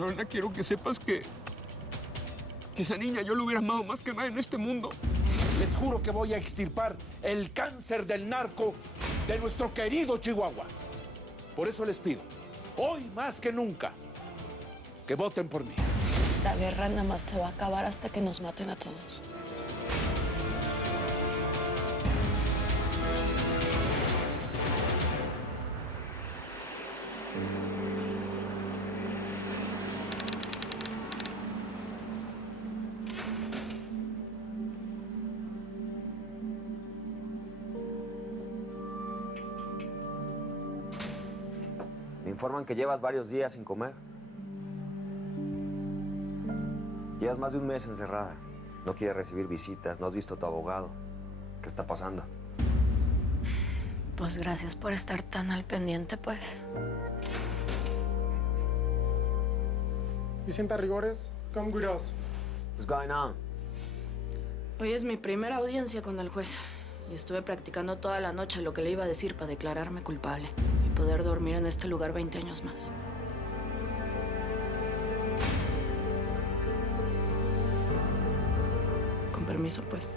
Lorena, quiero que sepas que esa niña yo la hubiera amado más que nada en este mundo. Les juro que voy a extirpar el cáncer del narco de nuestro querido Chihuahua. Por eso les pido, hoy más que nunca, que voten por mí. Esta guerra nada más se va a acabar hasta que nos maten a todos. Me informan que llevas varios días sin comer. Llevas más de un mes encerrada. No quieres recibir visitas, no has visto a tu abogado. ¿Qué está pasando? Pues gracias por estar tan al pendiente, pues. Vicenta Rigores, come with us. What's going on? Hoy es mi primera audiencia con el juez. Y estuve practicando toda la noche lo que le iba a decir para declararme culpable. Y poder dormir en este lugar 20 años más. Con permiso, pues.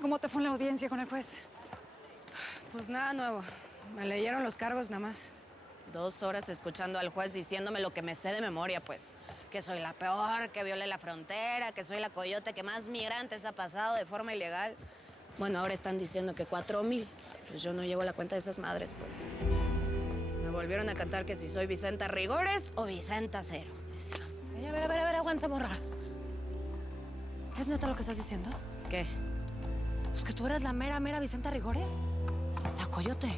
¿Cómo te fue en la audiencia con el juez? Pues nada nuevo. Me leyeron los cargos nada más. 2 horas escuchando al juez diciéndome lo que me sé de memoria, pues. Que soy la peor, que violé la frontera, que soy la coyote que más migrantes ha pasado de forma ilegal. Bueno, ahora están diciendo que 4,000. Pues yo no llevo la cuenta de esas madres, pues. Me volvieron a cantar que si soy Vicenta Rigores o Vicenta Cero. A ver, aguanta, morra. ¿Es neta lo que estás diciendo? ¿Qué? Pues que tú eres la mera Vicenta Rigores. La coyote.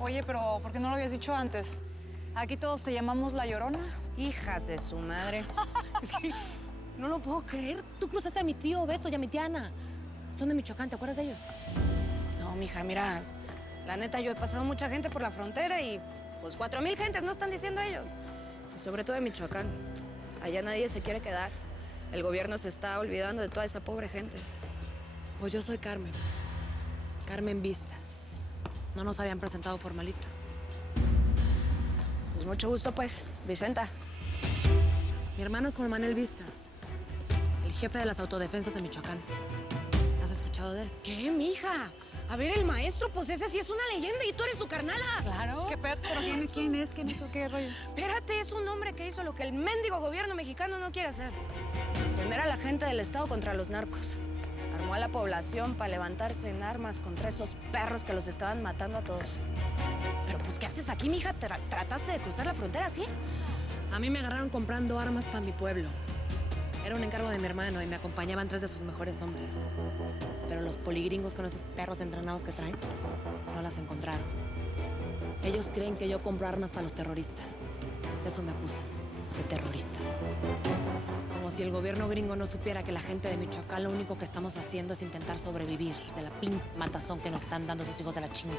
Oye, pero ¿por qué no lo habías dicho antes? Aquí todos te llamamos La Llorona. Hijas de su madre. Es que no lo puedo creer. Tú cruzaste a mi tío Beto y a mi tía Ana. Son de Michoacán, ¿te acuerdas de ellos? No, mija, mira. La neta, yo he pasado mucha gente por la frontera y pues 4,000 gentes, ¿no están diciendo ellos? Y sobre todo de Michoacán. Allá nadie se quiere quedar. El gobierno se está olvidando de toda esa pobre gente. Pues yo soy Carmen. Carmen Vistas. No nos habían presentado formalito. Pues mucho gusto, pues, Vicenta. Mi hermano es Juan Manuel Vistas, el jefe de las autodefensas de Michoacán. ¿Has escuchado de él? ¿Qué, mija? A ver, el maestro, pues ese sí es una leyenda y tú eres su carnala. Claro. ¿Qué pedo? ¿Pero quién es? ¿Quién hizo qué rollo? Espérate, es un hombre que hizo lo que el mendigo gobierno mexicano no quiere hacer. Defender a la gente del Estado contra los narcos. Armó a la población para levantarse en armas contra esos perros que los estaban matando a todos. Pero pues, ¿qué haces aquí, mija? ¿Trataste de cruzar la frontera así? A mí me agarraron comprando armas para mi pueblo. Era un encargo de mi hermano y me acompañaban 3 de sus mejores hombres. Pero los poligringos con esos perros entrenados que traen, no las encontraron. Ellos creen que yo compro armas para los terroristas. De eso me acusan, de terrorista. Como si el gobierno gringo no supiera que la gente de Michoacán lo único que estamos haciendo es intentar sobrevivir de la matazón que nos están dando esos hijos de la chinga.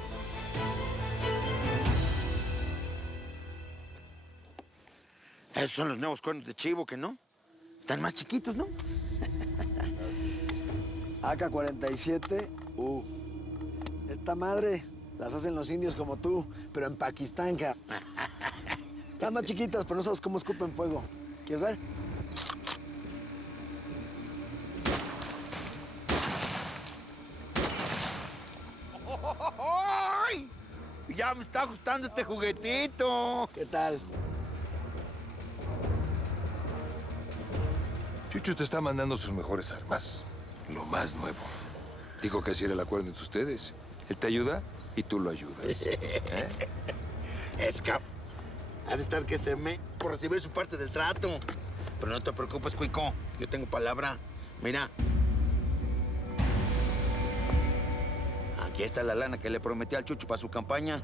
Esos son los nuevos cuernos de chivo, ¿que no? Están más chiquitos, ¿no? AK-47, esta madre las hacen los indios como tú, pero en Pakistán, ja. Están más chiquitas, pero no sabes cómo escupen fuego. ¿Quieres ver? ¡Ay! Ya me está gustando este juguetito. ¿Qué tal? Chucho te está mandando sus mejores armas. Lo más nuevo. Dijo que así era el acuerdo entre ustedes. Él te ayuda y tú lo ayudas. Es que ha de estar que se me por recibir su parte del trato. Pero no te preocupes, Cuico. Yo tengo palabra. Mira. Aquí está la lana que le prometí al Chucho para su campaña.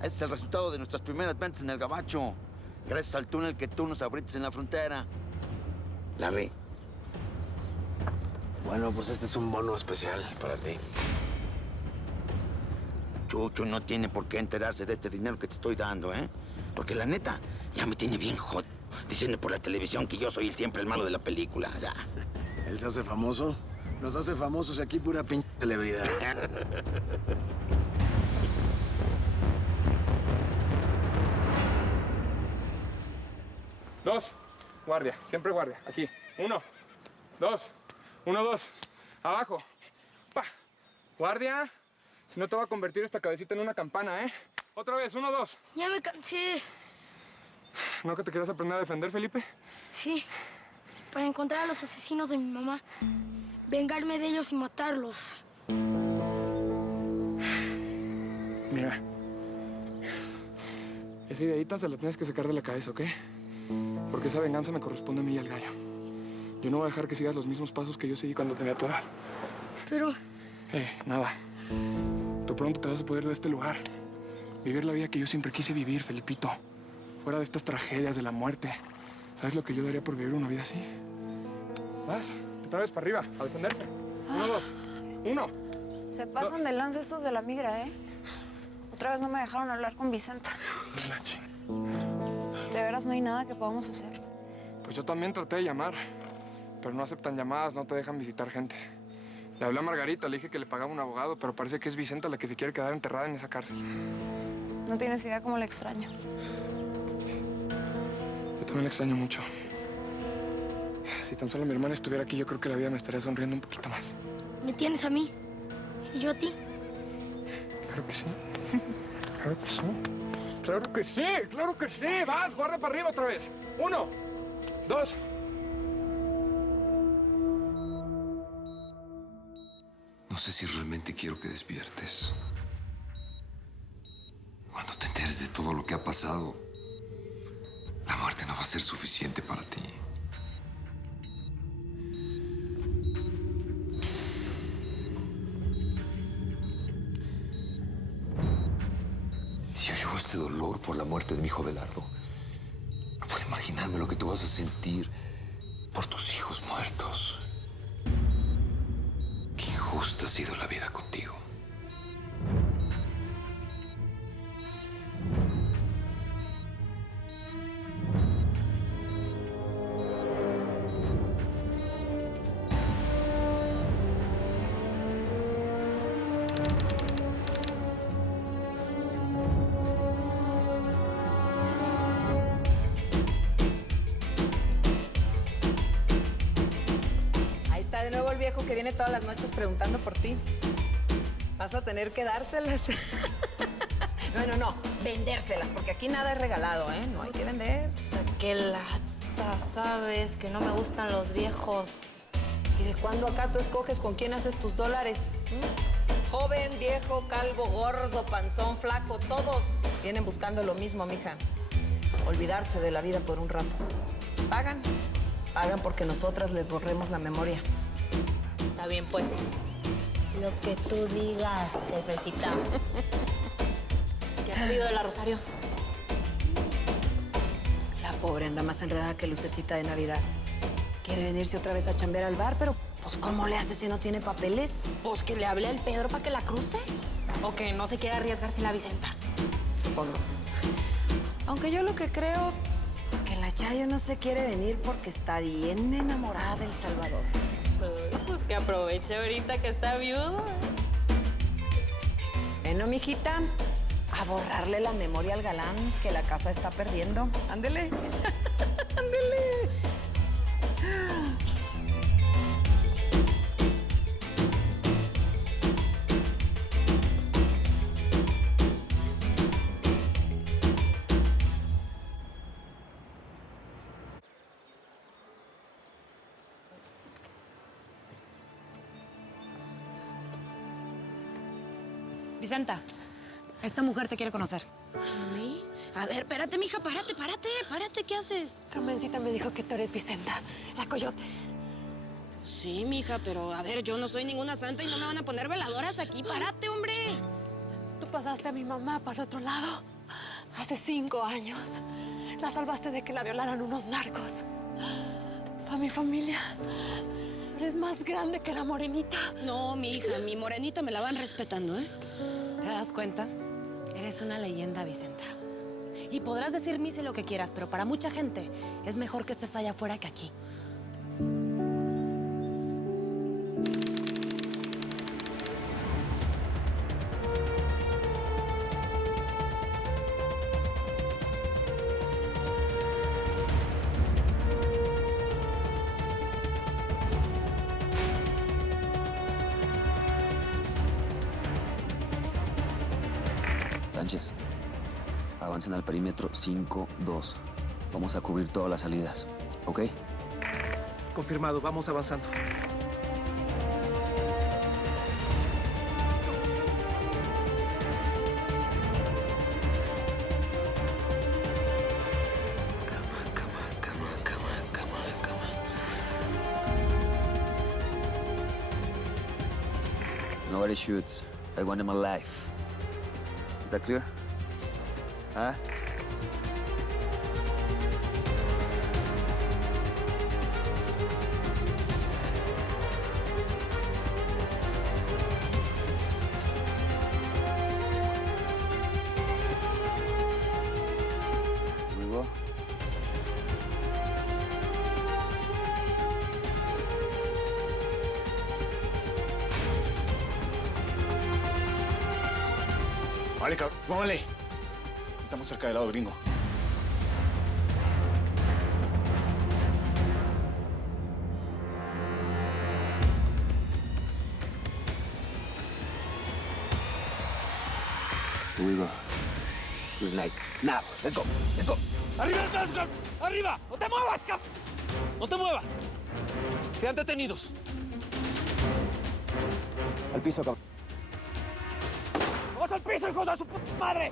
Ese es el resultado de nuestras primeras ventas en el Gabacho. Gracias al túnel que tú nos abriste en la frontera. Larry. Bueno, pues este es un bono especial para ti. Chucho no tiene por qué enterarse de este dinero que te estoy dando, ¿eh? Porque la neta, ya me tiene bien hot. Diciendo por la televisión que yo soy siempre el malo de la película. Ya. Él se hace famoso. Nos hace famosos y aquí pura pinche celebridad. Dos. Guardia. Siempre guardia. Aquí. 1, 2. 1, 2. Abajo. Pa. Guardia. Si no te va a convertir esta cabecita en una campana, ¿eh? Otra vez. 1, 2. Ya me cansé. ¿No que te quieras aprender a defender, Felipe? Sí. Para encontrar a los asesinos de mi mamá. Vengarme de ellos y matarlos. Mira. Esa ideita se la tienes que sacar de la cabeza, ¿ok? Porque esa venganza me corresponde a mí y al gallo. Yo no voy a dejar que sigas los mismos pasos que yo seguí cuando tenía tu edad. Pero... Nada. Tú pronto te vas a poder de este lugar. Vivir la vida que yo siempre quise vivir, Felipito. Fuera de estas tragedias de la muerte. ¿Sabes lo que yo daría por vivir una vida así? Vas, otra vez para arriba, a defenderse. 1, 2, 1. Se pasan de lanza estos de la migra, ¿eh? Otra vez no me dejaron hablar con Vicenta. De veras no hay nada que podamos hacer. Pues yo también traté de llamar, pero no aceptan llamadas, no te dejan visitar gente. Le hablé a Margarita, le dije que le pagaba un abogado, pero parece que es Vicenta la que se quiere quedar enterrada en esa cárcel. No tienes idea cómo la extraño. Yo también la extraño mucho. Si tan solo mi hermana estuviera aquí, yo creo que la vida me estaría sonriendo un poquito más. Me tienes a mí. Y yo a ti. Claro que sí. Claro que sí. ¡Claro que sí! ¡Claro que sí! ¡Vas! ¡Guarda para arriba otra vez! 1, 2. No sé si realmente quiero que despiertes. Cuando te enteres de todo lo que ha pasado, la muerte no va a ser suficiente para ti. Si yo llevo este dolor por la muerte de mi hijo Belardo, no puedo imaginarme lo que tú vas a sentir por tus hijos muertos. Qué injusta ha sido la vida contigo. De nuevo el viejo que viene todas las noches preguntando por ti. Vas a tener que dárselas. No, vendérselas, porque aquí nada es regalado, ¿eh? No hay que vender. Qué lata, ¿sabes? Que no me gustan los viejos. ¿Y de cuándo acá tú escoges con quién haces tus dólares? Joven, viejo, calvo, gordo, panzón, flaco, todos vienen buscando lo mismo, mija. Olvidarse de la vida por un rato. Pagan porque nosotras les borremos la memoria. Está bien, pues. Lo que tú digas, jefecita. ¿Qué has sabido de la Rosario? La pobre anda más enredada que lucecita de Navidad. Quiere venirse otra vez a chambear al bar, pero pues ¿cómo le hace si no tiene papeles? Pues que le hable al Pedro para que la cruce. O que no se quiera arriesgar sin la Vicenta. Supongo. Aunque yo lo que creo que la Chayo no se quiere venir porque está bien enamorada del Salvador. Pues que aproveche ahorita que está viudo. Bueno, mijita, a borrarle la memoria al galán que la casa está perdiendo. Ándele. Ándele. Vicenta, esta mujer te quiere conocer. ¿A mí? A ver, espérate, mija, párate. ¿Qué haces? Carmencita me dijo que tú eres Vicenta, la coyote. Sí, mija, pero a ver, yo no soy ninguna santa y no me van a poner veladoras aquí. Párate, hombre. Tú pasaste a mi mamá para el otro lado hace 5 años. La salvaste de que la violaran unos narcos. Para mi familia, tú eres más grande que la morenita. No, mi hija, mi morenita me la van respetando, ¿eh? ¿Te das cuenta? Eres una leyenda, Vicenta. Y podrás decir misa lo que quieras, pero para mucha gente es mejor que estés allá afuera que aquí. Sánchez, avancen al perímetro 5-2. Vamos a cubrir todas las salidas, ¿ok? Confirmado, vamos avanzando. Nobody shoots. I want them alive. Is that clear? Huh? Here we go. Vale, cabrón, póngale. Estamos cerca del lado gringo. Here we go. Green light. Now, let's go. Let's go. ¡Arriba atrás, cabrón! ¡Arriba! ¡No te muevas, cabrón! ¡No te muevas! Quedan detenidos. Al piso, cabrón. ¡Vamos al piso, hijos de su puta madre!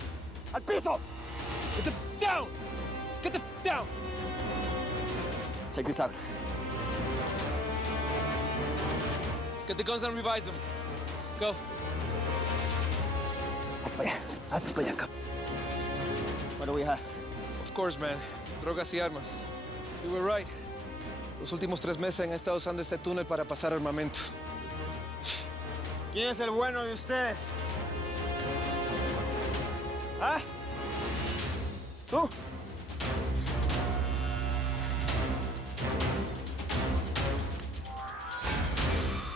¡Al piso! Get the f down! Get the f down! Check this out. Get the guns and revise them. Go. Hasta para allá, cabrón. What do we have? Of course, man. Drogas y armas. You were right. Los últimos 3 meses han estado usando este túnel para pasar armamento. ¿Quién es el bueno de ustedes? ¿Ah? ¿Tú?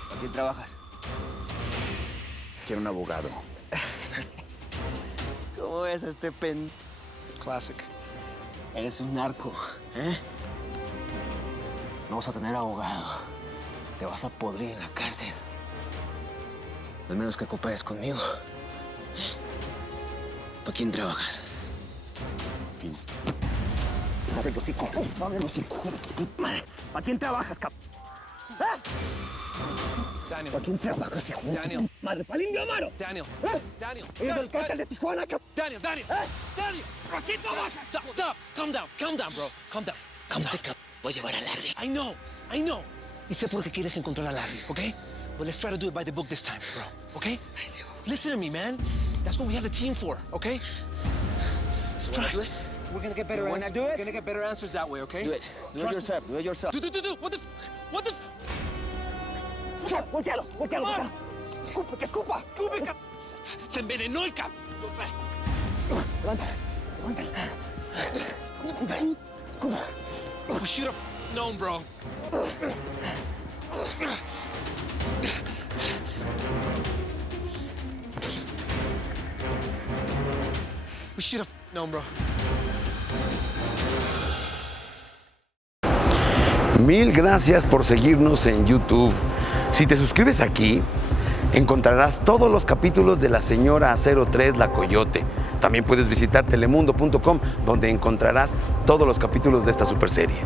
¿Para quién trabajas? Quiero un abogado. ¿Cómo ves a este pen? Classic. Eres un narco, ¿eh? No vas a tener abogado. Te vas a podrir en la cárcel. Al menos que cooperes conmigo. ¿Para quién trabajas? Abre los hocico. Abre los hocico. ¿Para quién trabajas, cap? ¿Ah? Daniel. ¿Para quién trabajas, hijo de Daniel. tu madre? ¿Para el Indio Amaro? Daniel. ¿Eh? Daniel. Eres del cártel de Tijuana, cap. Daniel. Daniel. Daniel. ¿Para quién trabajas? Stop. Calm down, bro. Calm down. Voy a llevar a Larry. I know. Y sé por qué quieres encontrar a Larry, ¿okay? But let's try to do it by the book this time, bro, okay? Listen to me, man. That's what we have the team for, okay? Let's try. Do it? We're gonna get better answers. We're gonna get better answers that way, okay? Do it. Do it yourself. Do it yourself. Do. What the f... Voltealo. Escupe, que escupa. Se envenenó el cap. Levántalo. Escupa. We should have known, bro. We should have known, bro. Mil gracias por seguirnos en YouTube. Si te suscribes aquí, encontrarás todos los capítulos de La Señora 03, La Coyote. También puedes visitar telemundo.com, donde encontrarás todos los capítulos de esta superserie.